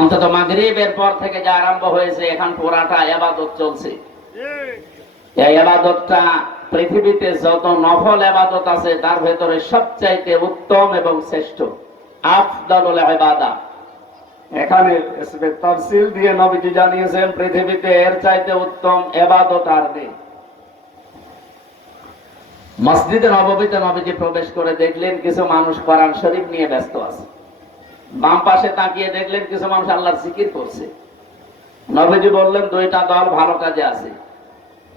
অন্তত মাগরিবের পর থেকে যা আরম্ভ হয়েছে এখন পুরাটা ইবাদত চলছে। এই ইবাদতটা পৃথিবীতে যত নফল ইবাদত আছে তার ভেতরে সবচাইতে উত্তম এবং শ্রেষ্ঠ, আফদালুল ইবাদা। এখানে তাফসীর দিয়ে নবীজি জানিয়েছেন পৃথিবীতে এর চাইতে উত্তম ইবাদত আর নেই। মসজিদে নববীতে নবীজি প্রবেশ করে দেখলেন কিছু মানুষ কোরআন শরীফ নিয়ে ব্যস্ত আছে। বাম পাশে তাকিয়ে দেখলেন কিছু মানুষ আল্লাহর জিকির করছে। নবীজি বললেন দুইটা দল ভালো কাজে আছে,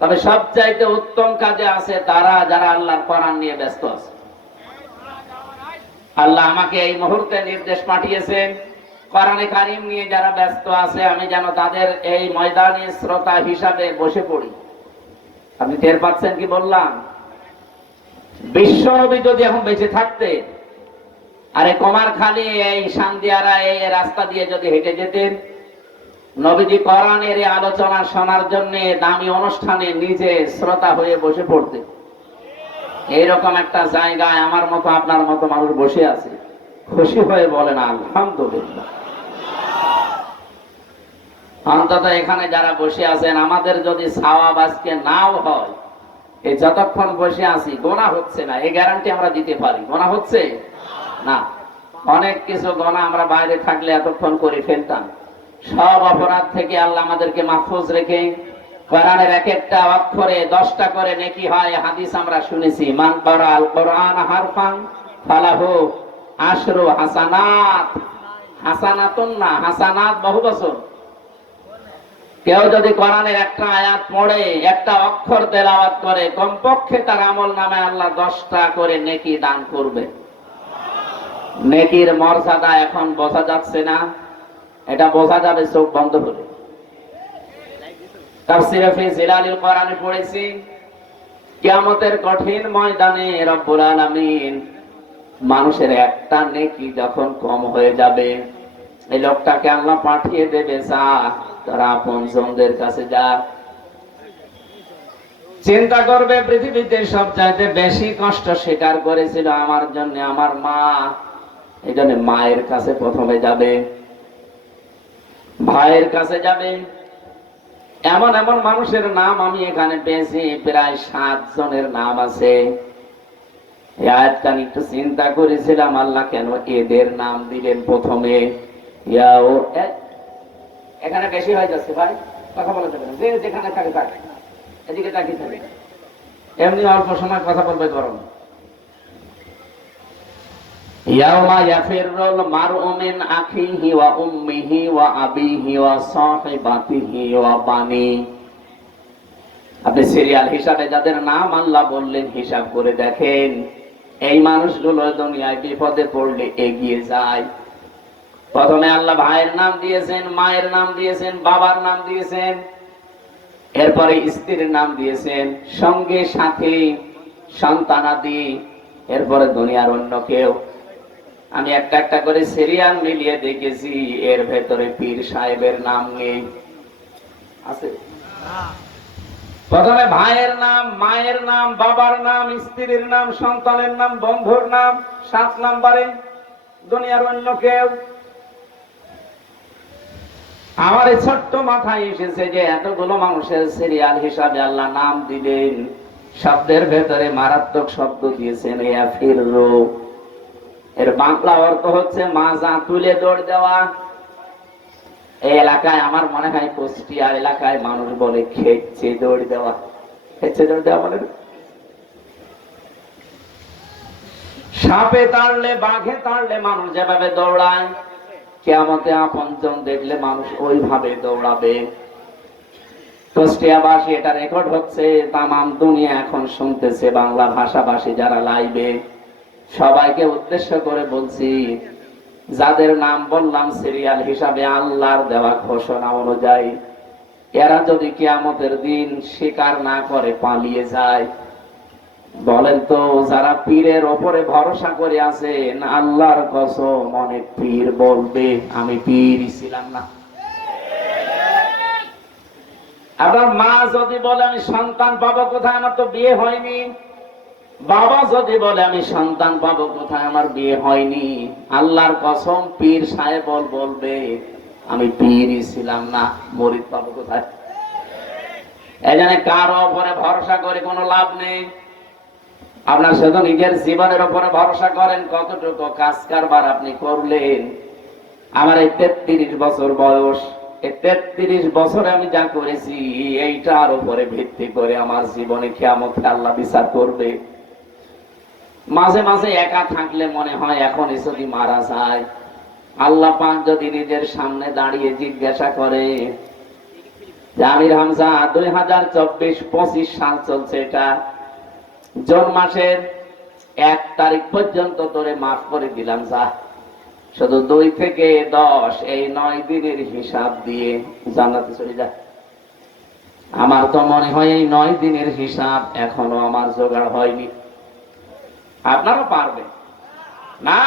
তবে সবচাইতে উত্তম কাজে আছে তারা যারা আল্লাহর কোরআন নিয়ে ব্যস্ত আছে। আল্লাহ আমাকে এই মুহূর্তে নির্দেশ পাঠিয়েছেন কোরআনে কারীম নিয়ে যারা ব্যস্ত আছে আমি যেন তাদের এই ময়দানে শ্রোতা হিসাবে বসে পড়ি। আপনি টের পাচ্ছেন কি বললাম? বিশ্বনবী যদি এখন বেঁচে থাকতেন আরে কুমারখালী এই সান্দিয়ারা এই রাস্তা দিয়ে যদি হেঁটে যেতেন, নবীজি কোরআনের এই আলোচনা শোনার জন্য দামি অনুষ্ঠানে নিজে শ্রোতা হয়ে বসে পড়তেন। এইরকম একটা জায়গায় আমার মতো আপনার মতো মানুষ বসে আছে, খুশি হয়ে বলেন আলহামদুলিল্লাহ। অন্তত এখানে যারা বসে আছেন আমাদের যদি সওয়াব আজকে নাও হয়, এই যতক্ষণ বসে আছি গোনা হচ্ছে না এই গ্যারান্টি আমরা দিতে পারি। গোনা হচ্ছে না, অনেক কিছু গোনা আমরা বাইরে থাকলে এতক্ষণ করে ফেলতাম। সব অপরাধ থেকে আল্লাহ আমাদেরকে মাহফুজ রেখে কোরআনের এক একটা অক্ষরে 10টা করে নেকি হয়। হাদিস আমরা শুনেছি, মান ক্বারা আল কোরআন হারফান ফালাহু আশরু হাসানাত। হাসানাতুন না, হাসানাত বহু বছর। কেউ যদি কোরআনের একটা আয়াত পড়ে একটা অক্ষর তেলাওয়াত করে কমপক্ষে তার আমল নামে আল্লাহ 10টা করে নেকি দান করবে। নেকির মর্যাদা এখন বোঝা যাচ্ছে না, এটা বোঝা যাবে চোখ বন্ধ করে। তাফসীরে ফি জিলালিল কোরআনে পড়েছি কিয়ামতের কঠিন ময়দানে রব্বুল আলামিন মানুষের একটা নেকি যখন কম হয়ে যাবে এই লোকটাকে আল্লাহ পাঠিয়ে দেবে যা তার আপনজনদের কাছে যা। চিন্তা করবে পৃথিবীতে সবচাইতে বেশি কষ্ট স্বীকার করেছিল আমার জন্য আমার মা, এই জন্য মায়ের কাছে প্রথমে যাবে, ভাইয়ের কাছে যাবে। এমন এমন মানুষের নাম আমি এখানে পেয়েছি, প্রায় 7 জনের নাম আছে। এই আয়াতটা একটু চিন্তা করেছিলাম আল্লাহ কেন এদের নাম দিলেন প্রথমে। এখানে বেশি হয়ে যাচ্ছে ভাই, কথা বলা যাবে না, যে যেখানে থাকে থাক, এদিকে তাকিয়ে থাকে। এমনি অল্প সময় কথা বলবে গরম। ইয়াওমা ইয়াফিরুল মারউ মিন আখিহি ওয়া উম্মিহি ওয়া আবিহি ওয়া সাহিবাতিহি ওয়া বানি। আপনি সিরিয়াল হিসাবে যাদের নাম আল্লাহ বললেন হিসাব করে দেখেন, এই মানুষগুলো দুনিয়ায় বিপদে পড়লে এগিয়ে যায়। প্রথমে আল্লাহ ভাইয়ের নাম দিয়েছেন, মায়ের নাম দিয়েছেন, বাবার নাম দিয়েছেন, এরপরে স্ত্রীর নাম দিয়েছেন, সঙ্গে সাথে সন্তানাদি, এরপরে দুনিয়ার অন্য কেউ। আমি একটা একটা করে সিরিয়াল মিলিয়ে দেখেছি, এর ভেতরে পীর সাহেবের নাম নেই। আছে? প্রথমে ভাইয়ের নাম, মায়ের নাম, বাবার নাম, স্ত্রীর নাম, সন্তানের নাম, বন্ধুর নাম, 7 নম্বরে দুনিয়ার অন্য কেউ। আমার এই ছোট্ট মাথায় এসেছে যে এতগুলো মানুষের সিরিয়াল হিসাবে আল্লাহ নাম দিলেন, শব্দের ভেতরে মারাত্মক শব্দ দিয়েছেন ইয়াফিরু। এর বাংলা অর্থ হচ্ছে মাজা তুলে দৌড় দেওয়া। এই এলাকায় আমার মনে হয় কুষ্টিয়া এলাকায় মানুষ বলে খেচ্ছে দৌড় দেওয়া। খেচ্ছে দৌড় দেওয়া বলে না? সাপে তাড়লে বাঘে তাড়লে মানুষ যেভাবে দৌড়ায়, কিয়ামতে আপনজন দেখলে মানুষ ওইভাবে দৌড়াবে। কুষ্টিয়াবাসী এটা রেকর্ড হচ্ছে, তামাম দুনিয়া এখন শুনতেছে, বাংলা ভাষাভাষী যারা লাইবে সবাইকে উদ্দেশ্য করে বলছি, যাদের নাম বললাম সিরিয়াল হিসাবে আল্লাহর দেওয়া ঘোষণা অনুযায়ী, এরা যদি কিয়ামতের দিন স্বীকার না করে পালিয়ে যায়, বলেন তো যারা পীরের ওপরে ভরসা করে আছেন আল্লাহর কসম অনেক পীর বলবে আমি পীর ছিলাম না। আপনার মা যদি বলে আমি সন্তান পাবো কোথায়, আমার তো বিয়ে হয়নি, বাবা যদি বলে আমি সন্তান পাবো কোথায়, আমার বিয়ে হয়নি, আল্লাহর কসম পীর সাহেব বলবে আমি পীরই ছিলাম না, মরিদ পাবো কোথায়? এই জন্য কারো উপরে ভরসা করে কোনো লাভ নেই। আপনার শুধু নিজের জীবনের উপরে ভরসা করেন, কতটুকু কাজ কারবার আপনি করলেন। আমার এই 33 বছর বয়স, এই 33 বছরে আমি যা করেছি এইটার উপরে ভিত্তি করে আমার জীবনে কিয়ামতে আল্লাহ বিচার করবে। মাঝে মাঝে একা থাকলে মনে হয় এখনই যদি মারা যায়, আল্লাহ পাক যদি নিজের সামনে দাঁড়িয়ে জিজ্ঞাসা করে, আমির হামজা 2024-25 সাল চলছে, এটা জুন মাসের 1 তারিখ পর্যন্ত তোরে মাফ করে দিলাম, যা শুধু 2 থেকে 10 এই 9 দিনের হিসাব দিয়ে জান্নাতে চলে যা। আমার তো মনে হয় এই 9 দিনের হিসাব এখনো আমার জোগাড় হয়নি। আপনারও পারবেন না?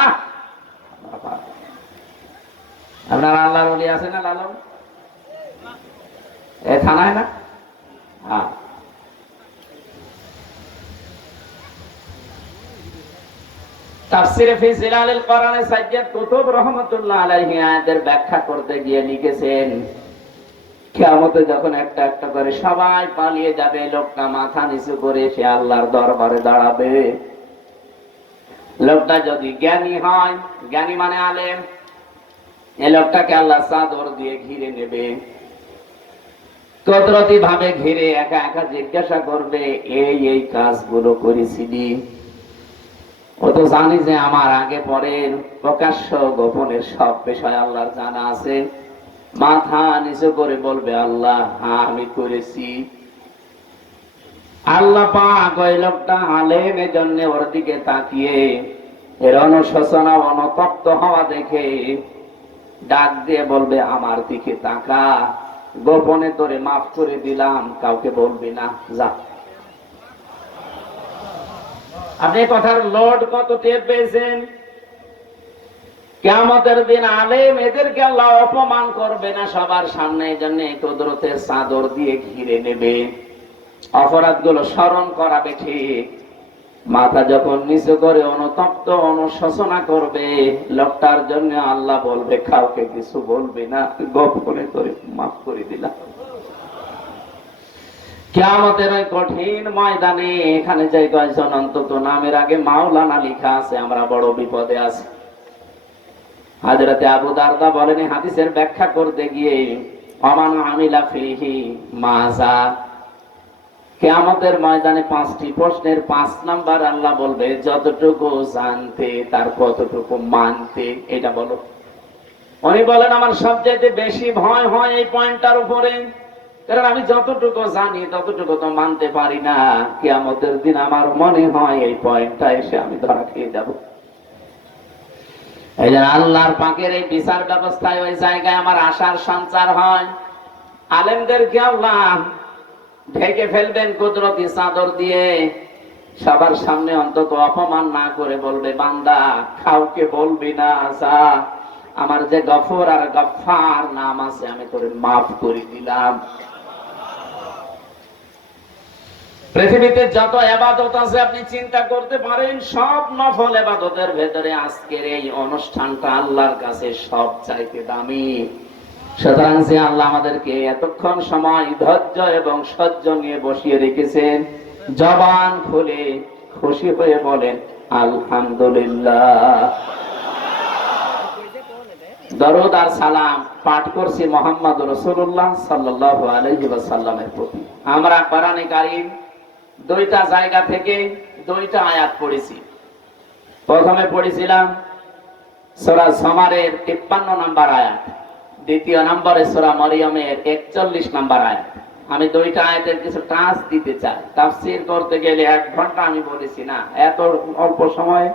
আপনার আল্লাহর ওলি আছে না লালন? এ থানায় না? হ্যাঁ। তাফসীরে ফি জিলালিল কোরআনে সাইয়্যিদ কুতুব রাহমাতুল্লাহ আলাইহি আয়াতের ব্যাখ্যা করতে গিয়ে লিখেছেন, কিয়ামতে যখন একটা একটা করে সবাই পালিয়ে যাবে, লোকটা মাথা নিচু করে সে আল্লাহর দরবারে দাঁড়াবে। লোকটা যদি জ্ঞানী হয়, জ্ঞানী মানে আলেম, এই লোকটাকে আল্লাহ চাদর দিয়ে ঘিরে নেবে, কুদরতি ভাবে ঘিরে একা একা জিজ্ঞাসা করবে, এই এই কাজগুলো করেছিলি? ও তো জানি যে আমার আগে পরের প্রকাশ্য গোপনের সব বিষয় আল্লাহর জানা আছে। মাথা নিচু করে বলবে, আল্লাহ হ্যাঁ আমি করেছি। আল্লাহ পাক ওই লোকটা আলেম, এজন্য ওর দিকে তাকিয়ে এর অনুশোচনা অনুতপ্ত হওয়া দেখে ডাক দিয়ে বলবে, আমার দিকে তাকা, গোপনে তোরে মাফ করে দিলাম, কাউকে বলবি না, যা। আপনি কথার লোড কত টের পেয়েছেন? কিয়ামতের দিন আলেম এদেরকে আল্লাহ অপমান করবে না সবার সামনে, জন্য কুদরতের চাদর দিয়ে ঘিরে নেবে, অপরাধগুলো স্মরণ করাবে। ঠিক মাথা যখন নিচু করে অনুতপ্ত অনুশোচনা করবে, লোকটার জন্য আল্লাহ বলবে, কাউকে কিছু বলবি না, গোপনে তোরে মাফ করে দিলাম। কিয়ামতের ওই কঠিন ময়দানে এখানে যে কয়েকজন অন্তত নামের আগে মাওলানা লেখা আছে, আমরা বড় বিপদে আছি। হযরতে আবু দারদা বলেন, হাদিসের ব্যাখ্যা করতে গিয়ে, ওমান আমিলা ফিহি মাজা, কিয়ামতের ময়দানে 5টি প্রশ্নের 5 নাম্বার আল্লাহ বলবে, যতটুকু জানতে তার কতটুকু মানতে, এটা বলো। উনি বলেন, আমার সবচেয়ে বেশি ভয় হয় এই পয়েন্টটার উপরে, কারণ আমি যতটুকু জানি ততটুকু তো মানতে পারি না। কিয়ামতের দিন আমার মনে হয় এই পয়েন্টটা এসে আমি ধরা খেয়ে যাব। এই যে আল্লাহর পাকের এই বিচার ব্যবস্থায় ওই জায়গায় আমার আশার সঞ্চার হয়। আলেমদেরকে আল্লাহ ঢেকে ফেলবেন কুদরতি চাদর দিয়ে, সবার সামনে অন্তত অপমান না করে বলবে, বান্দা কাউকে বলবি না, যা, আমার যে গফর আর গফফার নাম আছে আমি তোরে মাফ করে দিলাম। পৃথিবীতে যত ইবাদত আছে আপনি চিন্তা করতে পারেন, সব নফল ইবাদতের ভেতরে আজকের এই অনুষ্ঠানটা আল্লাহর কাছে সব চাইতে দামি। সুতরাং যে আল্লাহ আমাদেরকে এতক্ষণ সময় ধৈর্য এবং সহ্য নিয়ে বসিয়ে রেখেছেন, জবান খুলে খুশি হয়ে বলেন আলহামদুলিল্লাহ। দরুদ আর সালাম পাঠ করছি মুহাম্মদ রাসূলুল্লাহ সাল্লাল্লাহু আলাইহি ওয়াসাল্লামের প্রতি। আমরা কোরআনে কারীম 2টা জায়গা থেকে 2টা আয়াত পড়েছি। প্রথমে পড়েছিলাম সূরা জুমারের 53 নম্বর আয়াত, দ্বিতীয় নম্বরে সূরা মরিয়মের 41 নম্বর আয়াত। আমি 2টা আয়াতের কিছু টাচ দিতে চাই। তাফসীর করতে গেলে 1 ঘন্টা আমি বলেছি না, এত অল্প সময়ে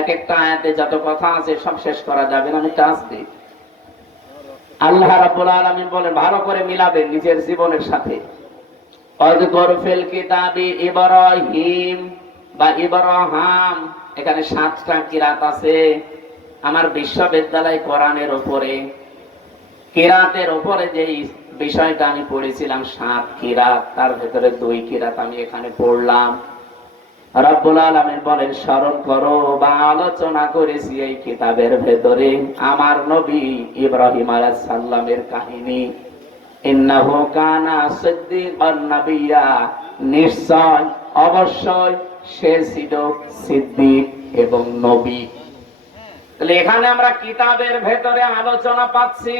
এক একটা আয়াতে যত কথা আছে সব শেষ করা যাবে না, আমি টাচ দিই। আল্লাহ রাব্বুল আলামিন বলেন, ভালো করে মিলাবেন নিজের জীবনের সাথে। ওয়াযকুর ফিল কিতাবি ইব্রাহিম বা ইব্রাহাম, এখানে 7টা কিরাত আছে। আমার বিশ্ববিদ্যালয় কোরআনের উপরে কিরাতের উপরে যে বিষয়টা আমি পড়েছিলাম 7 কিরাত, তার ভিতরে 2 কিরাত আমি এখানে পড়লাম। রব্বুল আলামিন বলেন, স্মরণ করো বা আলোচনা করেছি এই কিতাবের ভেতরে আমার নবী ইব্রাহিম আলাইহিস সালামের কাহিনী। ইন্নাহু কানা সিদ্দীকান নাবিয়্যা, নিশ্চয় অবশ্যই সে ছিল সিদ্দিক এবং নবী। তাহলে এখানে আমরা কিতাবের ভেতরে আলোচনা পাচ্ছি,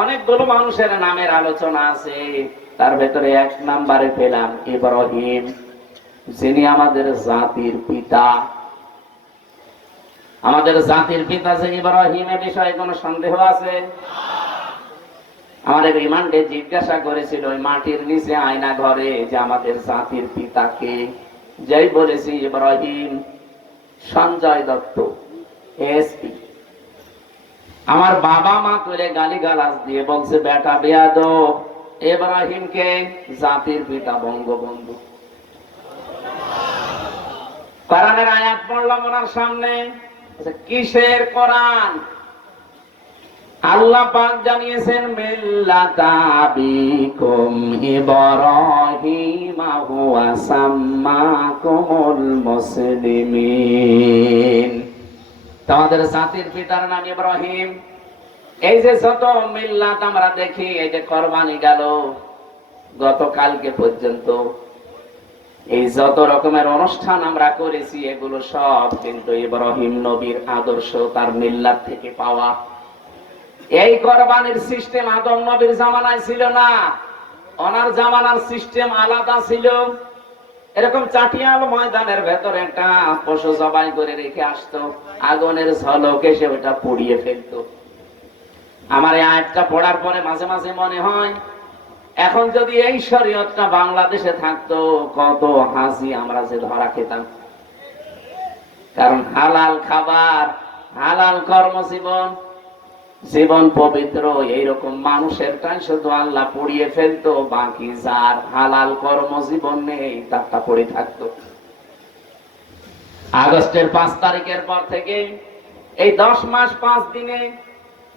অনেকগুলো মানুষের নামের আলোচনা আছে, তার ভেতরে এক নম্বরে পেলাম ইব্রাহিম, যিনি আমাদের জাতির পিতা। আমাদের জাতির পিতা যে ইব্রাহিম, এ বিষয়ে কোনো সন্দেহ আছে? আমাদের রিমান্ডে জিজ্ঞাসা করেছিল ওই মাটির নিচে আয়না ঘরে যে আমাদের জাতির পিতাকে, যেই বলেছি ইব্রাহিম, সঞ্জয় দত্ত এসপি, আমার বাবা মা করে গালিগালাজ দিয়ে বলছে, বেটা বেয়াদব, ইব্রাহিমকে জাতির পিতা বঙ্গবন্ধু। কোরআনের আয়াত পড়লাম ওনার সামনে। কিসের কোরআন? আল্লাহ পাক জানিয়েছেন, মিল্লাতা আবিকুম ইব্রাহিম হুয়া সাম্মাকুমুল মুসলিমিন। তোমাদের জাতির পিতার নাম ইব্রাহিম। এই যে যত মিল্লাত আমরা দেখি, এই যে কোরবানি গেল গতকালকে পর্যন্ত, এই যত রকমের অনুষ্ঠান আমরা করেছি, এগুলো সব কিন্তু ইব্রাহিম নবীর আদর্শ, তার মিল্লাত থেকে পাওয়া। এই কোরবানির সিস্টেম আদম নবীর জামানায় ছিল না, ওনার জামানার সিস্টেম আলাদা ছিল। এরকম চাটিয়াল ময়দানের ভেতরে একটা পশু জবাই করে রেখে আসতো, আগুনের ঝলক এসে ওটা পুড়িয়ে ফেলতো। আমার এই আয়াতটা পড়ার পরে মাঝে মাঝে মনে হয়, এখন যদি এই শরীয়তটা বাংলাদেশে থাকতো, কত হাসি আমরা যে ধরা খেতাম। কারণ হালাল খাবার, হালাল কর্মজীবন, জীবন পবিত্র, এইরকম মানুষেরটাই শুধু আল্লাহ পুড়িয়ে ফেলতো, বাকি যার হালাল কর্মজীবন নেই তারটা পড়ে থাকতো। আগস্টের 5 তারিখের পর থেকে এই 10 মাস 5 দিনে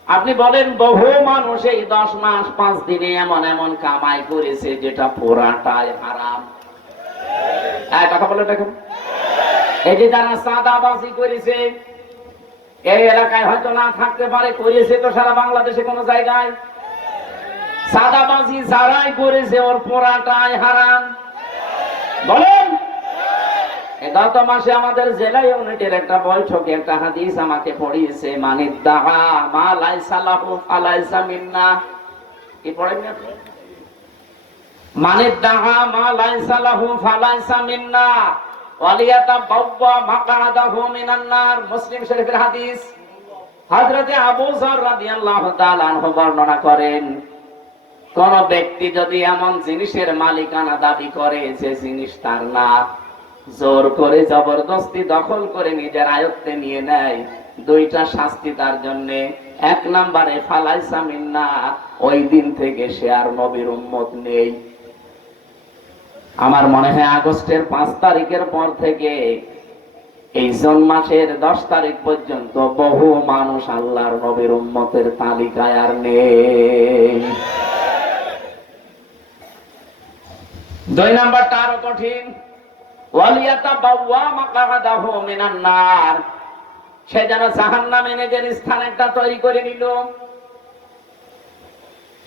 আপনি বলেন, বহু মানুষ এই 10 মাস 5 দিনে এমন এমন কামাই করেছে যেটা পুরাটাই হারাম। কথা বলে দেখুন, এই যে যারা চাঁদাবাজি করেছে, এই এলাকায় হয়তো না থাকতে পারে, করেছে তো সারা বাংলাদেশে কোন জায়গায়। চাঁদাবাজি যারাই করেছে ওর পুরাটাই হারাম। বলেন, গত মাসে আমাদের জেলা ইউনিটের একটা বৈঠকে একটা হাদিস আমাকে পড়িয়েছে, মানিদ্দাহা মা লাইসা লাহু ফালাইসা মিন্না। কি পড়েননি আপনি? মানিদ্দাহা মা লাইসা লাহু ফালাইসা মিন্না ওয়ালিয়াতাবাওয়া মাকআদাহু মিনান নার। মুসলিম শরীফের হাদিস। হযরতে আবু যর রাদিয়াল্লাহু তাআলা আনহু বর্ণনা করেন, কোন ব্যক্তি যদি এমন জিনিসের মালিকানা দাবি করে যে জিনিস তার না, জোর করে জবরদস্তি দখল করে নিজের আয়ত্তে নিয়ে নেয়, দুইটা শাস্তি তার জন্য। 1 নম্বরে ফালাইসা মিন্না, ওই দিন থেকে সে আর নবীর উম্মত নেই। আমার মনে হয় আগস্টের 5 তারিখের পর থেকে এই জুন মাসের 10 তারিখ পর্যন্ত বহু মানুষ আল্লাহর নবীর উম্মতের তালিকায় আর নেই। 2 নাম্বারটা আরো কঠিন, ওয়ালিয়াতাবাওয়া মাকআদাহু মিনান নার। সে যেন জাহান্নামে নিজের স্থান একটা তৈরি করে নিল।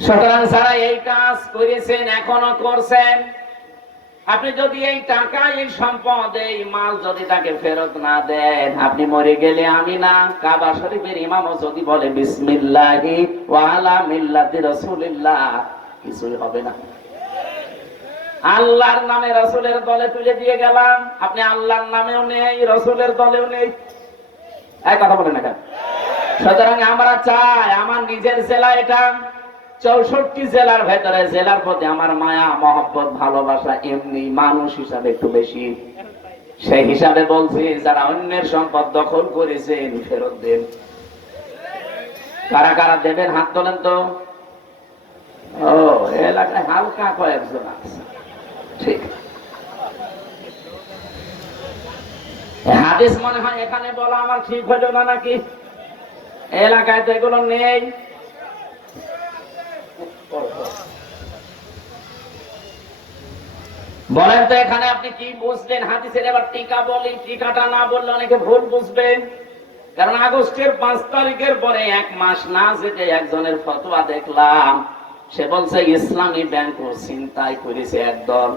সুতরাং যারা এই কাজ করেছেন, এখনো করছেন, আপনি যদি এই টাকা, এই সম্পদ, এই মাল যদি তাকে ফেরত না দেন, আপনি মরে গেলে আমি না, কাবা শরীফের ইমামও যদি বলে বিসমিল্লাহি ওয়া আলা মিল্লাতি রাসূলিল্লাহ, কিছুই হবে না। আল্লাহর নামে রাসূলের দলে তুলে দিয়ে গেলাম, আপনি আল্লাহর নামেও নেই, রাসূলের দলেও নেই। এই কথা বলেন না কেন? সুতরাং আমরা চাই, আমার নিজের জেলা এটা, 64 জেলার ভেতরে জেলার প্রতি আমার মায়া মহব্বত ভালোবাসা এমনি মানুষ হিসাবে একটু বেশি। সেই হিসাবে বলছি, যারা অন্যের সম্পদ দখল করেছেন ফেরত দেন। কারা কারা দেবেন হাত তোলেন তো। ও, এলাকায় হালকা কয়েকজন আছে, ঠিক। হাদিস মনে হয় এখানে বলা আমার ঠিক হলো না নাকি? এলাকায় তো এগুলো নেই। বলেন তো এখানে আপনি কি বুঝলেন হাদিসের? এবার টিকা বলি, টিকাটা না বললে অনেকে ভুল বুঝবেন। কারণ আগস্টের 5 তারিখের পরে 1 মাস না যেতে একজনের ফতোয়া দেখলাম, সে বলছে ইসলামী ব্যাংক ও ছিনতাই করেছে একদল।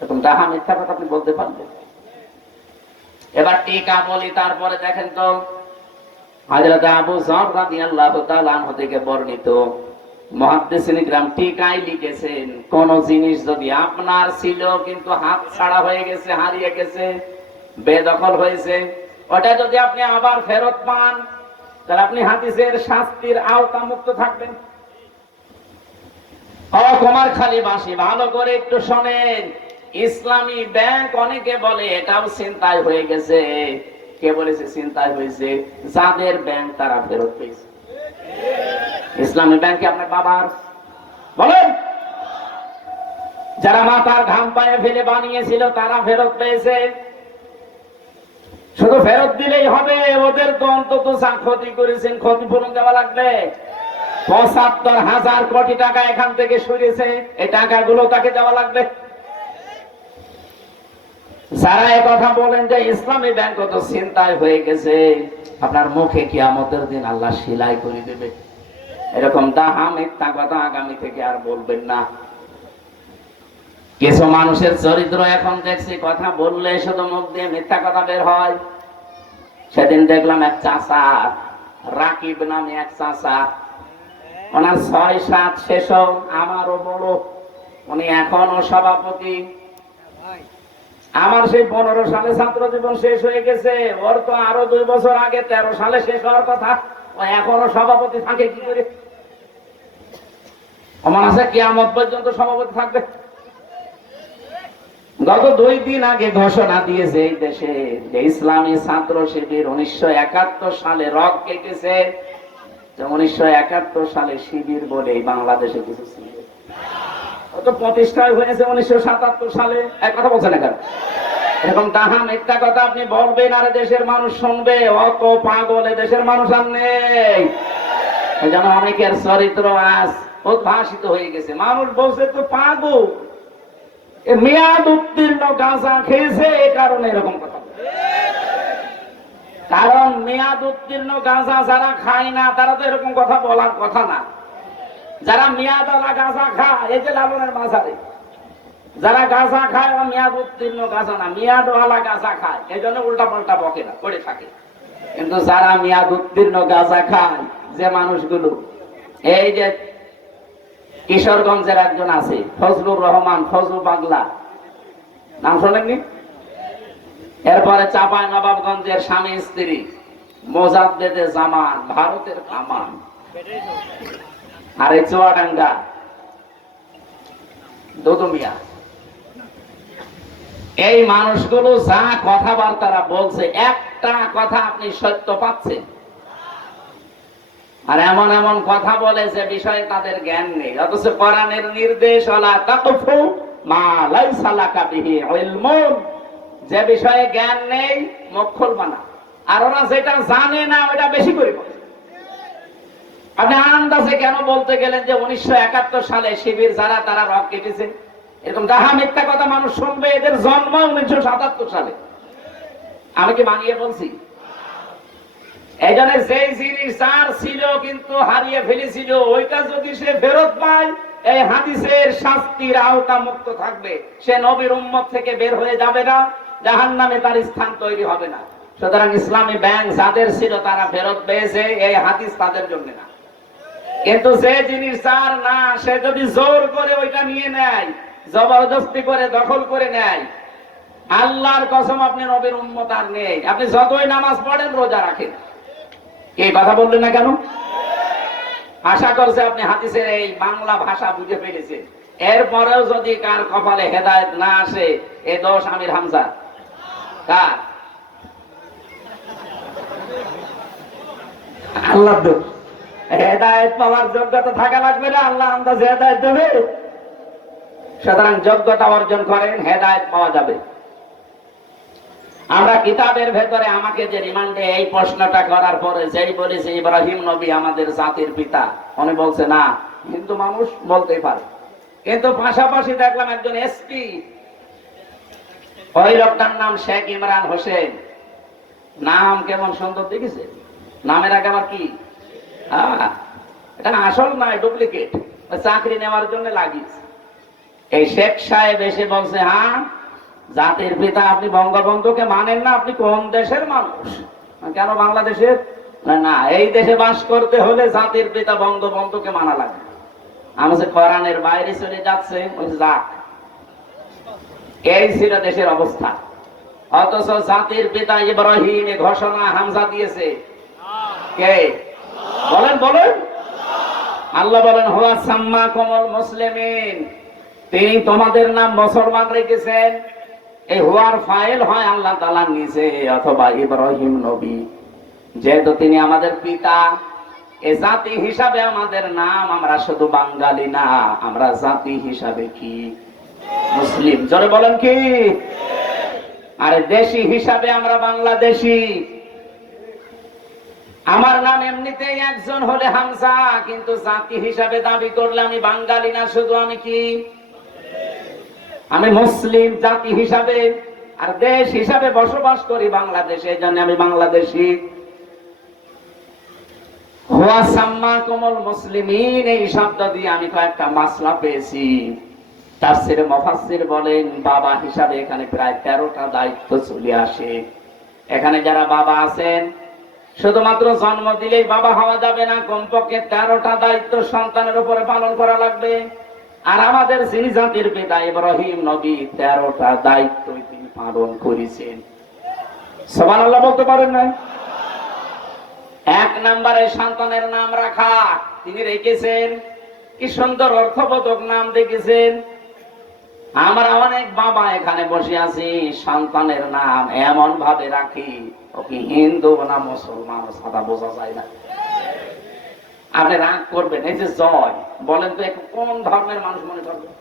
এরকম ডাহা মিথ্যা কথা আপনি বলতে পারবেন? এবার টিকা বলি, তারপরে দেখেন তো হযরত আবু যর রাদিয়াল্লাহু তাআলা আনহু থেকে বর্ণিত মুহাদ্দিসিন গ্রাম টিকায় লিখেছেন, কোন জিনিস যদি আপনার ছিল কিন্তু হাত ছাড়া হয়ে গেছে, হারিয়ে গেছে, বেদখল হয়েছে, ওটা যদি আপনি আবার ফেরত পান তাহলে আপনি হাদিসের শাস্তির আওতা মুক্ত থাকবেন। কুমার খালি বাসী ভালো করে একটু শোনেন। ইসলামী ব্যাংক অনেকে বলে এটাও ছিনতাই হয়ে গেছে। কে বলেছে ছিনতাই হয়েছে? যাদের ব্যাংক তারা ফেরত পেয়েছে। ইসলামী ব্যাংকে আপনার বাবার বলেন, যারা মাথার ঘাম পায়ে ফেলে বানিয়েছিল তারা ফেরত পেয়েছে। শুধু ফেরত দিলেই হবে? ওদের তো অন্তত যা ক্ষতি করেছেন ক্ষতিপূরণ দেওয়া লাগবে। ৭৫,০০০ কোটি টাকা এখান থেকে সরিয়েছে, এই টাকাগুলো তাকে দেওয়া লাগবে। যারা এই কথা বলেন যে ইসলামী ব্যাংক তো ছিনতাই হয়ে গেছে, আপনার মুখে কিয়ামতের দিন আল্লাহ সেলাই করে দেবে, এরকম ডাহা মিথ্যা কথা আগামী থেকে আর বলবেন না। কিছু মানুষের চরিত্র এখন দেখছি, কথা বললে শুধু মুখ দিয়ে মিথ্যা কথা বের হয়। সেদিন দেখলাম এক চাচা, রাকিব নামে এক চাচা, ওনার ৬-৭ শেষ, আমারও বড়, উনি এখনো সভাপতি। আমার সেই 15 সালে ছাত্র জীবন শেষ হয়ে গেছে, ওর তো আরো 2 বছর আগে 13 সালে শেষ হওয়ার কথা, ও এখনো সভাপতি থাকে কি করে? আমার আছে কিয়ামত পর্যন্ত সভাপতি থাকবে। গত 2 দিন আগে ঘোষণা দিয়েছে এই দেশে যে ইসলামী ছাত্র শিবির 1971 সালে রক কেটেছে, 1971 সালে শিবির বলে এই বাংলাদেশে কিছু ছিল, তো প্রতিষ্ঠা হয়েছে 1977 সালে। এক কথা বলছেন না কেন? এরকম ডাহা মিথ্যা কথা আপনি বলবেন আর দেশের মানুষ শুনবে? অত পাগল দেশের মানুষ আর নেই। এই জন্য অনেকের চরিত্র আজ উদ্ভাসিত হয়ে গেছে। মানুষ বলছে তো পাগল, মেয়াদ উত্তীর্ণ গাঁজা খেয়েছে, এই কারণে এরকম কথা। কারণ মেয়াদ উত্তীর্ণ গাঁজা যারা খায় না তারা তো এরকম কথা বলার কথা না। যারা মেয়াদওয়ালা গাঁজা খায়, এই যে লালনের মাঝারে যারা গাঁজা খায়, ও মেয়াদ উত্তীর্ণ গাঁজা না, মেয়াদওয়ালা গাঁজা খায়, এই জন্য উল্টা পাল্টা বকে না, করে থাকে। কিন্তু যারা মেয়াদ উত্তীর্ণ গাঁজা খায়, যে মানুষগুলো, এই যে কিশোরগঞ্জের একজন আছে ফজলুর রহমান, ফজলু পাগলা, নাম শোনেননি? এরপরে চাঁপায় নবাবগঞ্জের স্বামী স্ত্রী মোজাদ্দেদে জামান, ভারতের কামান, আর এই চুয়াডাঙ্গা দুদুমিয়া। এই মানুষগুলো যা কথাবার্তারা বলছে, একটা কথা আপনি সত্য পাচ্ছেন, আর এমন এমন কথা বলে যে বিষয়ে তাদের জ্ঞান নেই। অথচ কোরআনের নির্দেশ ওয়ালা তাকফু মা লাইসা লাকা বিহি ইলমুন, যে বিষয়ে জ্ঞান নেই মুখ খুলবা না। আর ওরা যেটা জানে না ওটা বেশি করে বলে। আপনি আন্দাজে কেন বলতে গেলেন যে 1971 সালে শিবির যারা তারা রক কেটেছে? এরকম ডাহা মিথ্যা কথা মানুষ শুনবে। এদের জন্ম 1977 সালে। আমি কি মানিয়ে বলছি? এই জন্য যে জিনিস তার ছিল কিন্তু হারিয়ে ফেলেছিল, ওইটা যদি সে ফেরত পায়, এই হাদিসের শাস্তির আওতা মুক্ত থাকবে। সে নবীর উম্মত থেকে বের হয়ে যাবে না, জাহান্নামে তার স্থান তৈরি হবে না। সুতরাং ইসলামী ব্যাংক যাদের ছিল তারা ফেরত পেয়েছে, এই হাদিস তাদের জন্য না। কিন্তু যে জিনিস তার না, সে যদি জোর করে ওইটা নিয়ে নেয়, জবরদস্তি করে দখল করে নেয়, আল্লাহর কসম আপনি নবীর উম্মত আর নেই। আপনি যতই নামাজ পড়েন, রোজা রাখেন, এই কথা বললেন না কেন? আশা করছে আপনি হাদিসের এই বাংলা ভাষা বুঝে ফেলেছেন। এরপরেও যদি কার কপালে হেদায়েত না আসে, এ দোষ আমির হামজা কার? আল্লাহ দোষ। হেদায়েত পাওয়ার যোগ্যতা থাকা লাগবে না, আল্লাহ আন্দাজে হেদায়েত দেবে। সুতরাং যোগ্যতা অর্জন করেন, হেদায়েত পাওয়া যাবে। আমরা কিতাবের ভেতরে আমাকে যে রিমান্ডে এই প্রশ্নটা করার পরে যেই বলেছে ইব্রাহিম নবী আমাদের জাতির পিতা, উনি বলছে না, হিন্দু মানুষ বলতেই পারে। কিন্তু পাশাপাশি দেখলাম একজন এসপি ওই লোকটার নাম শেখ ইমরান হোসেন। নাম কেমন সুন্দর দেখেছে, নামের আগে আবার কি, এটা আসল নয়, ডুপ্লিকেট, চাকরি নেওয়ার জন্য লাগিয়েছে। এই শেখ সাহেব এসে বলছে, হ্যাঁ জাতির পিতা আপনি বঙ্গবন্ধুকে মানেন না, আপনি কোন দেশের মানুষ? কেন বাংলাদেশের? না, এই দেশে বাস করতে হলে জাতির পিতা বঙ্গবন্ধুকে মানা লাগবে। আমি কোরআনের বাইরে চলে যাচ্ছে, যাক। এই ছিল দেশের অবস্থা। অথচ জাতির পিতা ইব্রাহিম ঘোষণা হামজা দিয়েছে কে? বলেন বলেন। আল্লাহ বলেন, হুয়া সাম্মাকুমুল মুসলিমিন, তিনি তোমাদের নাম মুসলমান রেখেছেন। এই হুয়ার ফাইল হয় আল্লাহ তাআলা নিজে অথবা ইব্রাহিম নবী, যেহেতু তিনি আমাদের পিতা। এই জাতি হিসাবে আমাদের নাম, আমরা শুধু বাঙালি না, আমরা জাতি হিসাবে কি? মুসলিম। জোরে বলেন কি? আরে দেশি হিসাবে আমরা বাংলাদেশি। আমার নাম এমনিতেই একজন হলে হামজা, কিন্তু জাতি হিসাবে দাবি করলে আমি বাঙালি না, শুধু আমি কি? আমি মুসলিম জাতি হিসাবে, আর দেশ হিসাবে বসবাস করি বাংলাদেশে, এই জন্য আমি বাংলাদেশি। হুয়া সাম্মাকুমুল মুসলিমিন, এই শব্দ দিয়ে আমি কয়েকটা মাসলা পেয়েছি। তাফসীরে মুফাসসির বলেন, বাবা হিসাবে এখানে প্রায় 13টা দায়িত্ব চলে আসে। এখানে যারা বাবা আছেন, শুধুমাত্র জন্ম দিলেই বাবা হওয়া যাবে না, কমপক্ষে 13টা দায়িত্ব সন্তানের উপরে পালন করা লাগবে। আর আমাদের যিনি জাতির পিতা ইব্রাহিম নবী, 13টা দায়িত্ব তিনি পালন করেছেন। সুবহানাল্লাহ বলতে পারেন না? 1 নম্বরে সন্তানের নাম রাখা তিনি রেখেছেন। কি সুন্দর অর্থবোধক নাম দেখেছেন। আমরা অনেক বাবা এখানে বসে আছি, সন্তানের নাম এমন ভাবে রাখি, ও কি হিন্দু না মুসলমান সাদা বোঝা যায় না। আপনি রাগ করবেন, এই যে জয় বলেন তো কোন ধর্মের মানুষ মনে করবেন?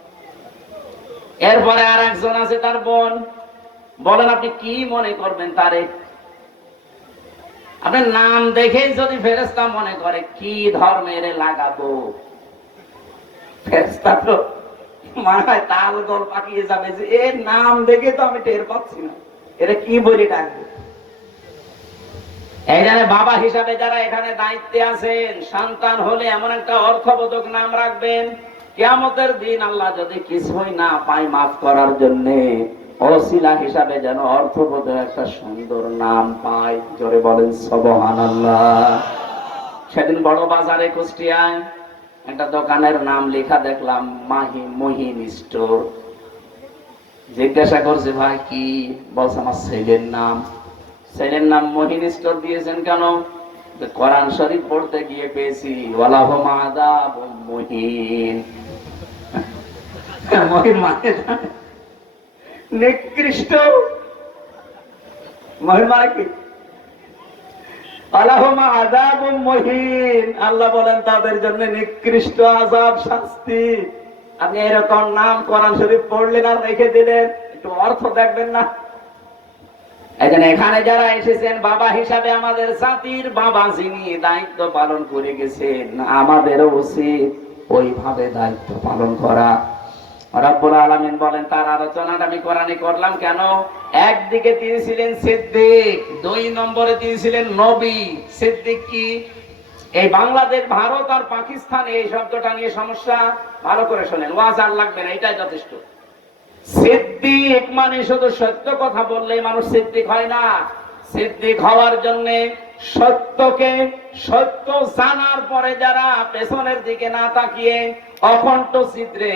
এরপরে আর একজন আছে, তার বোন, বলেন আপনি কি মনে করবেন তারে? আপনার নাম দেখেই যদি ফেরেশতা মনে করে কি ধর্মের লাগাবো, ফেরেশতা তো মাথায় তাল গোল পাকিয়ে যাবে যে এর নাম দেখে তো আমি টের পাচ্ছি না, এটা কি বলে ডাকবো। এই জন্য বাবা হিসাবে যারা এখানে দায়িত্বে আছেন, সন্তান হলে এমন একটা অর্থবোধক নাম রাখবেন, কিয়ামতের দিন আল্লাহ যদি কিছুই না পায় মাফ করার জন্য, ওসিলা হিসাবে যেন অর্থবোধক একটা সুন্দর নাম পায়। জোরে বলেন সুবহানাল্লাহ। সেদিন বড় বাজারে কুষ্টিয়ায় একটা দোকানের নাম লেখা দেখলাম, মহিন স্টোর। জিজ্ঞাসা করছে, ভাই কি? বলছে আমার ছেলের নাম। ছেলের নাম মহিন স্টোর দিয়েছেন কেন? কোরআন শরীফ পড়তে গিয়ে পেয়েছি, ওয়ালাহুম আযাবুম মুহিন। মহিন মানে নিকৃষ্ট। মহিন মানে কি? ওয়ালাহুম আযাবুম মুহিন, আল্লাহ বলেন তাদের জন্য নিকৃষ্ট আযাব, শাস্তি। আপনি এরকম নাম কোরআন শরীফ পড়লেন আর রেখে দিলেন, একটু অর্থ দেখবেন না? এখানে এখানে যারা এসেছেন বাবা হিসাবে, আমাদের জাতির বাবা যিনি দায়িত্ব পালন করে গেছেন, আমাদেরও উচিত ওইভাবে দায়িত্ব পালন করা। রব্বুল আলামিন বলেন, তার আলোচনাটা আমি কোরআনে করলাম কেন? একদিকে তিনি ছিলেন সিদ্দিক, 2 নম্বরে তিনি ছিলেন নবী। সিদ্দিক কি? এই বাংলাদেশ, ভারত আর পাকিস্তান, এই শব্দটা নিয়ে সমস্যা, ভালো করে শোনেন, ওয়াজ আর লাগবে না, এটাই যথেষ্ট। সিদ্দিক মানে শুধু সত্য কথা বললেই মানুষ সিদ্দিক হয় না। সিদ্দিক হওয়ার জন্য সত্যকে সত্য জানার পরে যারা পেছনের দিকে না তাকিয়ে অকণ্ঠ চিত্রে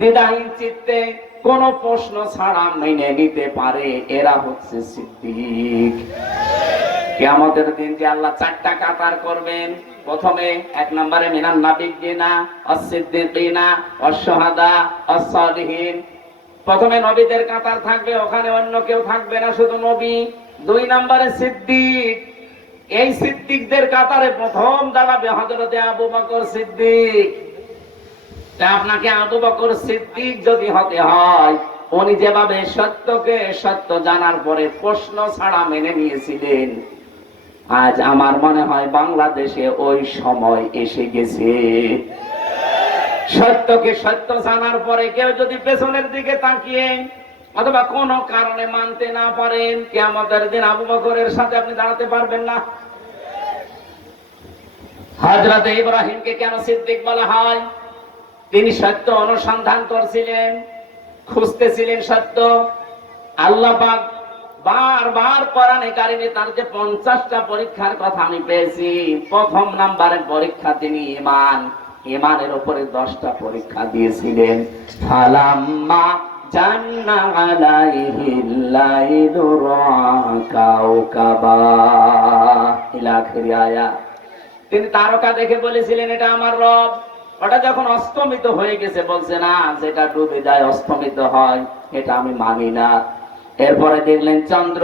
দ্বিধাহীন চিত্তে কোন প্রশ্ন ছাড়া মেনে নিতে পারে, এরা হচ্ছে সিদ্দিক। কিয়ামতের দিন যে আল্লাহ 4টা কাতার করবেন, প্রথমে 1 নম্বরে মিনান নাবিয়্যিনা ওয়াস-সিদ্দিকিনা ওয়াস-শুহাদা ওয়াস-সালিহিন। প্রথমে নবীদের কাতার থাকবে, ওখানে অন্য কেউ থাকবে না, শুধু নবী। 2 নম্বরে সিদ্দিক। এই সিদ্দিকদের কাতারে প্রথম দাঁড়াবে হযরতে আবু বকর সিদ্দিক। তা আপনাকে আবু বকর সিদ্দিক যদি হতে হয়, উনি যেভাবে সত্যকে সত্য জানার পরে প্রশ্ন ছাড়া মেনে নিয়েছিলেন, আজ আমার মনে হয় বাংলাদেশে ওই সময় এসে গেছে। সত্যকে সত্য জানার পরে কেউ যদি পেছনের দিকে তাকিয়ে অথবা কোন কারণে মানতে না পারেন, কিয়ামতের দিন আবু বকরের সাথে আপনি দাঁড়াতে পারবেন না। হযরত ইব্রাহিমকে কেন সিদ্দিক বলা হয়? তিনি সত্য অনুসন্ধান করছিলেন, খুঁজতেছিলেন সত্য। আল্লাহ পাক বারবার কোরআনে কারিমে তার যে 50টা পরীক্ষার কথা আমি পেয়েছি, প্রথম নাম্বারের পরীক্ষা তিনি ঈমান, ঈমানের উপরে 10টা পরীক্ষা দিয়েছিলেন। ফালাম্মা জান্না আলাইহিল লাইলু রাকাউকাবা ইলা আখির আয়াত। তিনি তারকা দেখে বলেছিলেন এটা আমার রব। ওটা যখন অস্তমিত হয়ে গেছে বলছে না, যেটা ডুবে যায় অস্তমিত হয় এটা আমি মানি না। এরপরে দেখলেন চন্দ্র,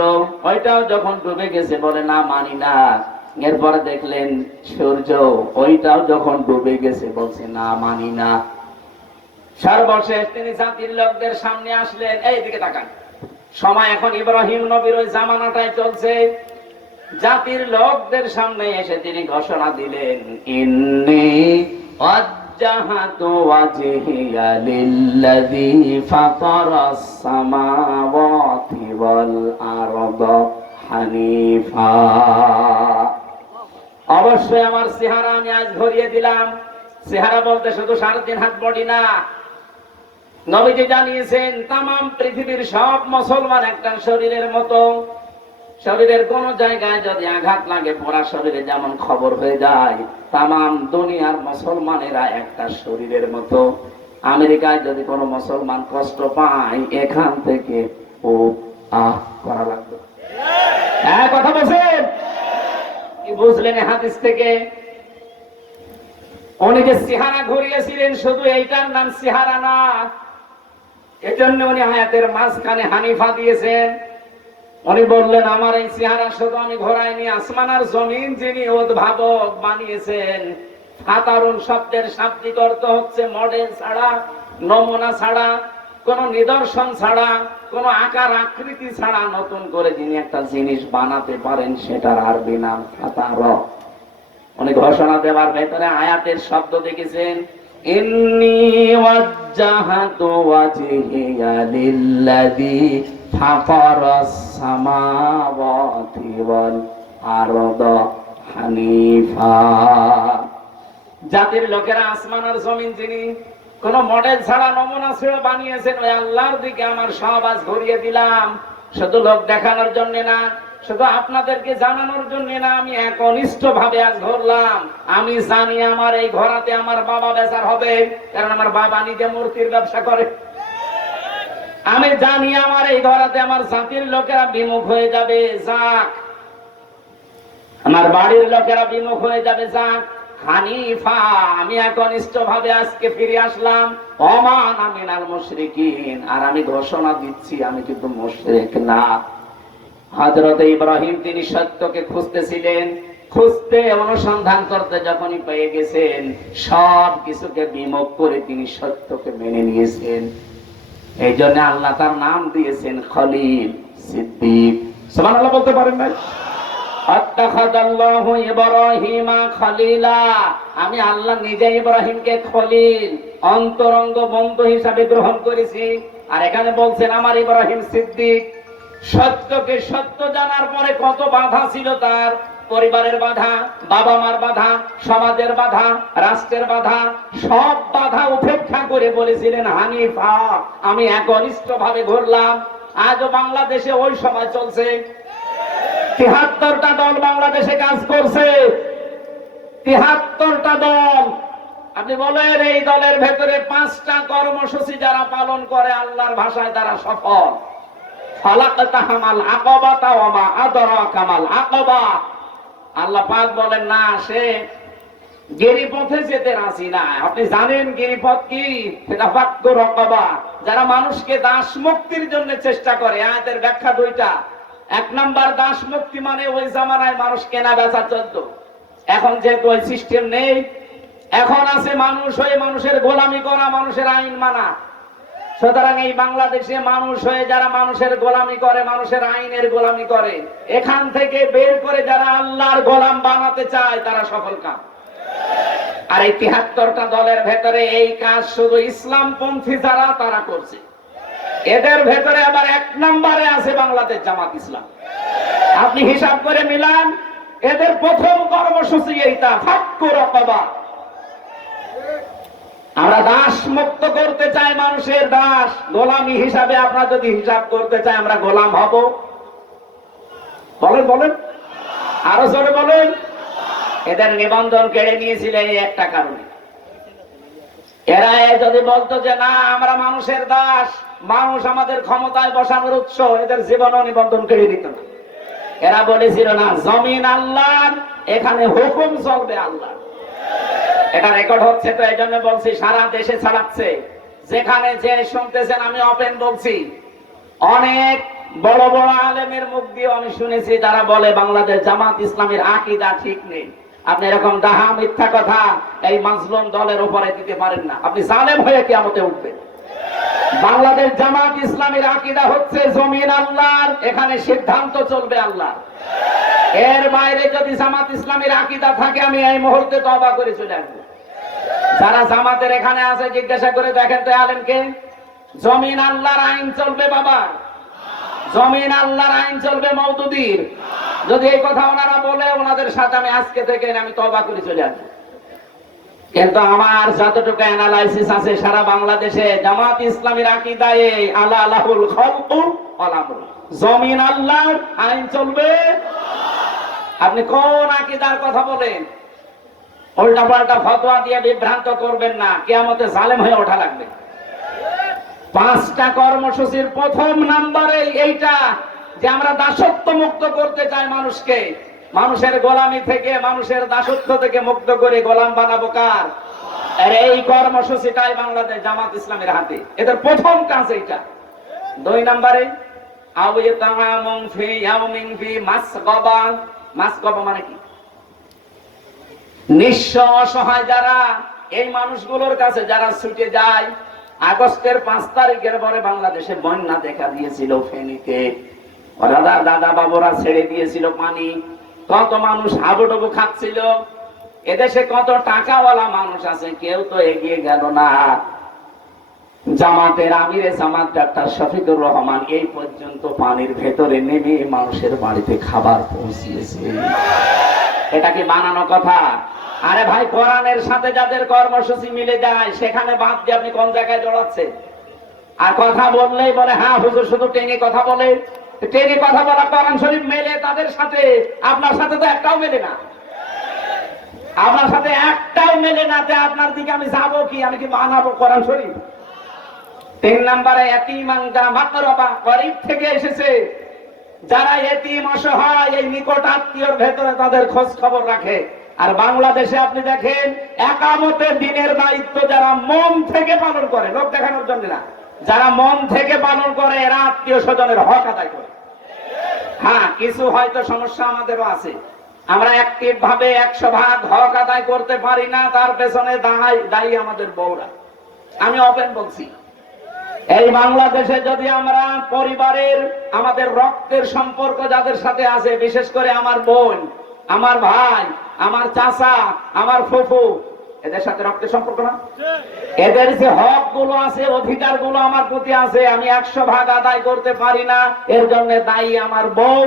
ওইটাও যখন ডুবে গেছে বলে না, মানি না। এরপরে দেখলেন সূর্য, ওইটাও যখন ডুবে গেছে বলছে না, মানি না। সর্বশেষ তিনি জাতির লোকদের সামনে আসলেন। এইদিকে তাকান, সময় এখন ইব্রাহিম নবীর ওই জামানাটাই চলছে। জাতির লোকদের সামনে এসে তিনি ঘোষণা দিলেন, ইন্নী ওয়াজ্জাহাতু ওয়াজহিয়া লিল্লাযী ফাতারাস সামাওয়াতি ওয়াল আরদা হানিফা। অবশ্যই আমার চেহারা আমি আজ ধরিয়ে দিলাম। চেহারা বলতে শুধু 3.5 হাত বডি না। নবীজি জানিয়েছেন তামাম পৃথিবীর সব মুসলমান একটা শরীরের মতো। শরীরের কোন জায়গায় যদি আঘাত লাগে পুরা শরীরে যেমন খবর হয়ে যায়, তামাম দুনিয়ার মুসলমানেরা একটা শরীরের মতো। আমেরিকায় যদি কোনো মুসলমান কষ্ট পায়, এখান থেকে ও আহ করা লাগবে। হ্যাঁ, কথা বলছেন? কি বুঝলেন হাদিস থেকে? উনি যে চেহারা ঘুরিয়েছিলেন, শুধু এইটার নাম চেহারা না, এজন্য উনি আয়াতের মাঝখানে হানিফা দিয়েছেন। উনি বললেন আমার এই চেহারা শুধু আমি ঘোরাইনি, আসমান আর জমিন যিনি উদ্ভাবক বানিয়েছেন। সাধারণ শব্দের শাব্দিক অর্থ হচ্ছে মডেল ছাড়া, নমুনা ছাড়া, কোন নিদর্শন ছাড়া, কোন আকার আকৃতি ছাড়া নতুন করে যিনি একটা জিনিস বানাতে পারেন, সেটার আরবি নাম ফাতার। উনি ঘোষণা দেওয়ার ভেতরে আয়াতের শব্দ দেখেছেন, ইন্নী ওয়াজ্জাহাতু ওয়াজহিয়া লিল্লাযী ফাতারাস সামাওয়াতি ওয়াল আরদা হানিফা। জাতির লোকেরা আসমান আর জমিন যিনি কোন মডেল ছাড়া, নমুনা ছাড়া বানিয়েছেন, ওই আল্লাহর দিকে আমার সব আজ ঘুরিয়ে দিলাম। শুধু লোক দেখানোর জন্য না, শুধু আপনাদেরকে জানানোর জন্য না, আমি একনিষ্ঠ ভাবে আজ ঘুরলাম। আমি জানি আমার এই ঘোরাতে আমার বাবা বেচার হবে, কারণ আমার বাবা নিজে মূর্তির ব্যবসা করে। আমি জানি আমার এই ঘোরাতে আমার জাতির লোকেরা বিমুখ হয়ে যাবে, যাক। আমার বাড়ির লোকেরা বিমুখ হয়ে যাবে, যাক। হানিফা, আমি একনিষ্ঠ ভাবে আজকে ফিরে আসলাম। ওমান আমিনাল মুশরিকিন, আর আমি ঘোষণা দিচ্ছি আমি কিন্তু মুশরিক না। হযরত ইব্রাহিম তিনি সত্যকে খুঁজতেছিলেন, খুঁজতে অনুসন্ধান করতে যখনই পেয়ে গেছেন, সব কিছুকে বিমুখ করে তিনি সত্যকে মেনে নিয়েছেন। এই জন্য আল্লাহ তার নাম দিয়েছেন খলিল, সিদ্দিক। সুবহানাল্লাহ বলতে পারেন না? আত্তাখাযাল্লাহু ইব্রাহিমা খলিলা, আমি আল্লাহ নিজে ইব্রাহিমকে খলিল, অন্তরঙ্গ বন্ধু হিসাবে গ্রহণ করেছি। আর এখানে বলছেন আমার ইব্রাহিম সিদ্দিক। সত্যকে সত্য জানার পরে কত বাধা ছিল তার, পরিবারের বাধা, বাবা মার বাধা, সমাজের বাধা, রাষ্ট্রের বাধা, সব বাধা উপেক্ষা করে বলেছিলেন হানিফা, আমি একনিষ্ঠ ভাবে ঘুরলাম। আজও বাংলাদেশে ওই সময় চলছে। ৭৩টা দল বাংলাদেশে কাজ করছে, ৭৩টা দল। আপনি বলেন এই দলের ভেতরে 5টা কর্মসূচি যারা পালন করে আল্লাহর ভাষায় তারা সফল। ফালাকতাহামাল আকাবাতা ওয়া মা আদরাকা মাল আকাবা। আল্লাহ পাক বলেন না, সে গিরিপথে যেতে রাজি না। আপনি জানেন গিরিপথ কি? সেটা ফাক্কু রাকাবা, যারা মানুষকে দাস মুক্তির জন্য চেষ্টা করে। আয়াতের ব্যাখ্যা 2টা। 1 নাম্বার, দাস মুক্তি মানে ওই জামানায় মানুষ কেনা বেচা চলতো। এখন যেহেতু ওই সিস্টেম নেই, এখন আছে মানুষ হয়ে মানুষের গোলামি করা, মানুষের আইন মানা। সুতরাং এই বাংলাদেশে মানুষ হয়ে যারা মানুষের গোলামি করে, মানুষের আইনের গোলামি করে, এখান থেকে বের করে যারা আল্লাহর গোলাম বানাতে চায় তারা সফল কাম। আর এই ৭৩টা দলের ভেতরে এই কাজ শুধু ইসলামপন্থী যারা তারা করছে। এদের ভেতরে আবার 1 নম্বরে আছে বাংলাদেশ জামাত ইসলাম। আপনি হিসাব করে মিলান, এদের প্রথম কর্মসূচি এইটা, ফাক্কু রাকাবা। আমরা দাস মুক্ত করতে চাই, মানুষের দাস গোলামি হিসাবে। আপনারা যদি হিসাব করতে চাই আমরা গোলাম হব, বলেন বলেন, আরো জোরে বলেন। এদের নিবন্ধন কেড়ে নিয়েছিলেন এই একটা কারণে। এরা যদি বলতো যে না আমরা মানুষের দাস, মানুষ আমাদের ক্ষমতায় বসানোর উৎস, এদের জীবনও নিবন্ধন কেড়ে নিত না। এরা বলেছিল না জমিন আল্লাহর, এখানে হুকুম চলবে আল্লাহ। এটা রেকর্ড হচ্ছে, তো এই জন্য বলছি সারা দেশে ছড়াচ্ছে। যেখানে যে শুনতেছেন আমি ওপেন বলছি, অনেক বড় বড় আলেমের মুখ দিয়ে আমি শুনেছি তারা বলে বাংলাদেশ জামাত ইসলামের আকীদা ঠিক নেই। আপনি এরকম ডাহা মিথ্যা কথা এই মাজলুম দলের উপরে দিতে পারেন না, আপনি জালেম হয়ে কিয়ামতে উঠবেন। বাংলাদেশ জামাত ইসলামের আকীদা হচ্ছে জমিন আল্লাহর, এখানে সিদ্ধান্ত চলবে আল্লাহ। এর বাইরে যদি জামাত ইসলামের আকীদা থাকে আমি এই মুহূর্তে তওবা করে চলে আসবো। যারা জামাতের এখানে আছে জিজ্ঞাসা করে দেখেন তো আলেমকে, জমিন আল্লাহর আইন চলবে বাবা, জমিন আল্লাহর আইন চলবে মওদুদির। যদি এই কথা ওনারা বলে, ওনাদের সাথে আমি আজকে থেকে আমি তওবা করে চলে আসবো। কিন্তু আমার যতটুকু অ্যানালাইসিস আছে, সারা বাংলাদেশে জামাত ইসলামের আকীদায় আলা আলাহুল খালকু ওয়াল আমর, জমিন আল্লাহর আইন চলবে। আপনি কোন আকীদার কথা বলেন? উল্টা পাল্টা ফতোয়া দিয়ে বিভ্রান্ত করবেন না, কিয়ামতে জালেম হয়ে ওঠা লাগবে। 5টা কর্মসূচির প্রথম নাম্বারে এইটা যে আমরা দাসত্ব মুক্ত করতে চাই মানুষকে, মানুষের গোলামি থেকে, মানুষের দাসত্ব থেকে মুক্ত করে গোলাম বানাবো কার? আর এই কর্মসূচিটাই বাংলাদেশ জামাত ইসলামের হাতে, এদের প্রথম কাজ এইটা। 2 নম্বরে আওয়াতামুন ফি ইয়াউমিন ফি মাসগাবা। মাসগাবা মানে কি? নিঃস্ব অসহায় যারা, এই মানুষগুলোর কাছে যারা ছুটে যায়। আগস্টের 5 তারিখের পরে বাংলাদেশে বন্যা দেখা দিয়েছিল ফেনীতে, দাদা বাবুরা ছেড়ে দিয়েছিল পানি, কত মানুষ হাবুডুবু খাচ্ছিল। এদেশে কত টাকাওয়ালা মানুষ আছে, কেউ তো এগিয়ে গেল না। জামাতের আমিরে জামাত ডাক্তার শফিকুর রহমান এই পর্যন্ত পানির ভেতরে নেমে মানুষের বাড়িতে খাবার পৌঁছিয়েছে। এটা কি বানানো কথা? আরে ভাই, কোরআনের সাথে যাদের কর্মসূচি মিলে যায় সেখানে বাদ দিয়ে আপনি কোন জায়গায় জড়াচ্ছেন? আর কথা বললেই বলে হ্যাঁ হুজুর শুধু টেনে কথা বলে। টেনে কথা বলা কোরআন শরীফ মেলে তাদের সাথে, আপনার সাথে তো একটাও মেলে না। আপনার সাথে একটাও মেলে না, আপনার দিকে আমি যাবো কি? আমি কি বানাবো কোরআন শরীফ? 3 নম্বরে ইয়াতীমানগা মাকরাবা, গরীব থেকে এসেছে যারা এতিম অসহায়, এই নিকট আত্মীয়র ভেতরে তাদের খোঁজ খবর রাখে। আর বাংলাদেশে আপনি দেখেন একামতের দিনের দায়িত্ব যারা মন থেকে পালন করে, লোক দেখানোর জন্য না, যারা মন থেকে পালন করে এরা আত্মীয় স্বজনের হক আদায় করে। হ্যাঁ, কিছু হয়তো সমস্যা আমাদেরও আছে, আমরা অ্যাক্টিভ ভাবে 100% হক আদায় করতে পারি না, তার পেছনে দায়ী আমাদের বউরা। আমি ওপেন বলছি, এই বাংলাদেশে যদি আমরা পরিবারের, আমাদের রক্তের সম্পর্ক যাদের সাথে আছে, বিশেষ করে আমার বোন, আমার ভাই, আমার চাচা, আমার ফুফু, এদের সাথে রক্তের সম্পর্ক না, এদের যে হক গুলো আছে, অধিকার গুলো আমার প্রতি আছে, আমি 100% আদায় করতে পারি না, এর জন্য দায়ী আমার বউ।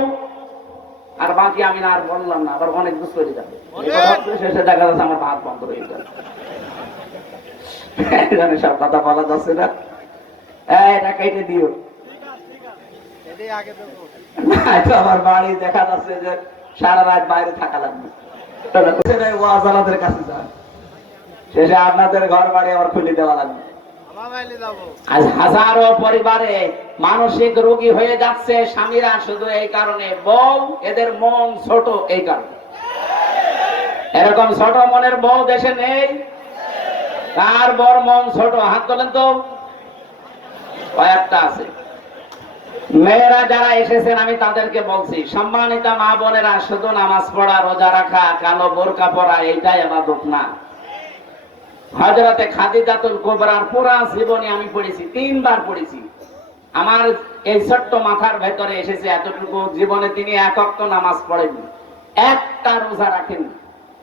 আর বাকি আমি না আর বললাম না, আবার অনেক দুঃখ হয়ে যাবে, শেষে দেখা যাচ্ছে আমার ভাত বন্ধ হয়ে যাবে। সব কথা বলা যাচ্ছে না, এটা কেটে দিও। আমার বাড়ি দেখা যাচ্ছে যে সারা রাত বাইরে থাকা লাগবে, ওয়াজালাদের কাছে যান, শেষে আপনাদের ঘর বাড়ি আবার খুলে দেওয়া লাগবে। আজ হাজারো পরিবারে মানসিক রোগী হয়ে যাচ্ছে স্বামীরা, শুধু এই কারণে, বউ এদের মন ছোট এই কারণে। এরকম ছোট মনের বউ দেশে নেই? কার বর মন ছোট? হাত তোলেন তো। কয়েকটা আছে। মেয়েরা যারা এসেছেন আমি তাদেরকে বলছি, সম্মানিত মা বোনেরা, শুধু নামাজ পড়া, রোজা রাখা, কালো বোরকা পরা এইটাই ইবাদত না। হযরতে খাদিজাতুল কুবরার পুরা জীবনী আমি পড়েছি, 3 বার পড়েছি। আমার এই ছোট্ট মাথার ভেতরে এসেছে এতটুকু, জীবনে তিনি 1 ওয়াক্ত নামাজ পড়েননি, একটা রোজা রাখেননি,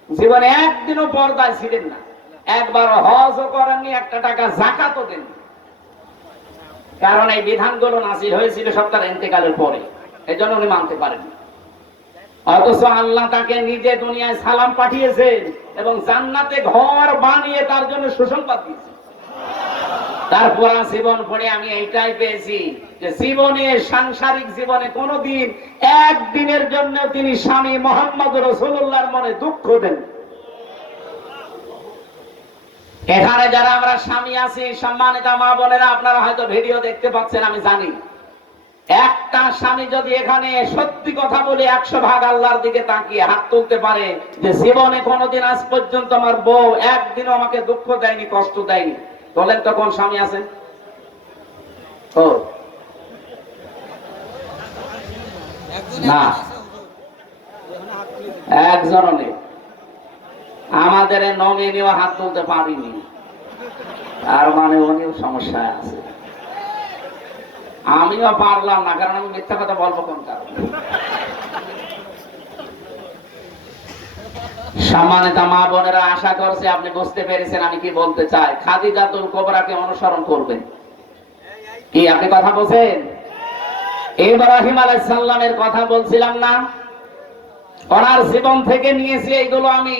জীবনে একদিনও পর্দায় ছিলেন না, একবার হজও করেননি, 1 টাকা যাকাতও দেননি। কারণ এই বিধানগুলো নাযিল হয়েছিল সব তার ইন্তেকালের পরে, এই জন্য উনি মানতে পারেননি। অথচ আল্লাহ তাকে নিজে দুনিয়ায় সালাম পাঠিয়েছেন এবং জান্নাতে ঘর বানিয়ে তার জন্য সুসংবাদ দিয়েছেন। তারপর জীবন পড়ে আমি এইটাই পেয়েছি যে জীবনে, সাংসারিক জীবনে কোনোদিন একদিনের জন্য তিনি স্বামী মোহাম্মদ রাসূলুল্লাহর মনে দুঃখ দেন। এখানে যারা আমরা স্বামী আছি, সম্মানিত মা বোনেরা, আপনারা হয়তো ভিডিও দেখতে পাচ্ছেন, আমি জানি। একটা স্বামী যদি এখানে সত্যি কথা বলে 100 ভাগ আল্লাহর দিকে তাকিয়ে হাত তুলতে পারে যে জীবনে কোনোদিন আজ পর্যন্ত আমার বউ একদিনও আমাকে দুঃখ দেয়নি, কষ্ট দেয়নি, বলেন তো কোন স্বামী আছেন? ও না, একজনও নেই। আমাদের নমিনিও হাত তুলতে পারিনি, তার মানে উনিও সমস্যায় আছে। আমিও পারলাম না, কারণ আমি মিথ্যা কথা বলবো কোন কারণে। সম্মানিত মা বোনেরা, আশা করছি আপনি বুঝতে পেরেছেন আমি কি বলতে চাই। খাদিজাতুল কুবরাকে অনুসরণ করবেন। কি আপনি কথা বলছেন? ইব্রাহিম আলাইহিস সালামের কথা বলছিলাম না? ওনার জীবন থেকে নিয়েছি এইগুলো আমি।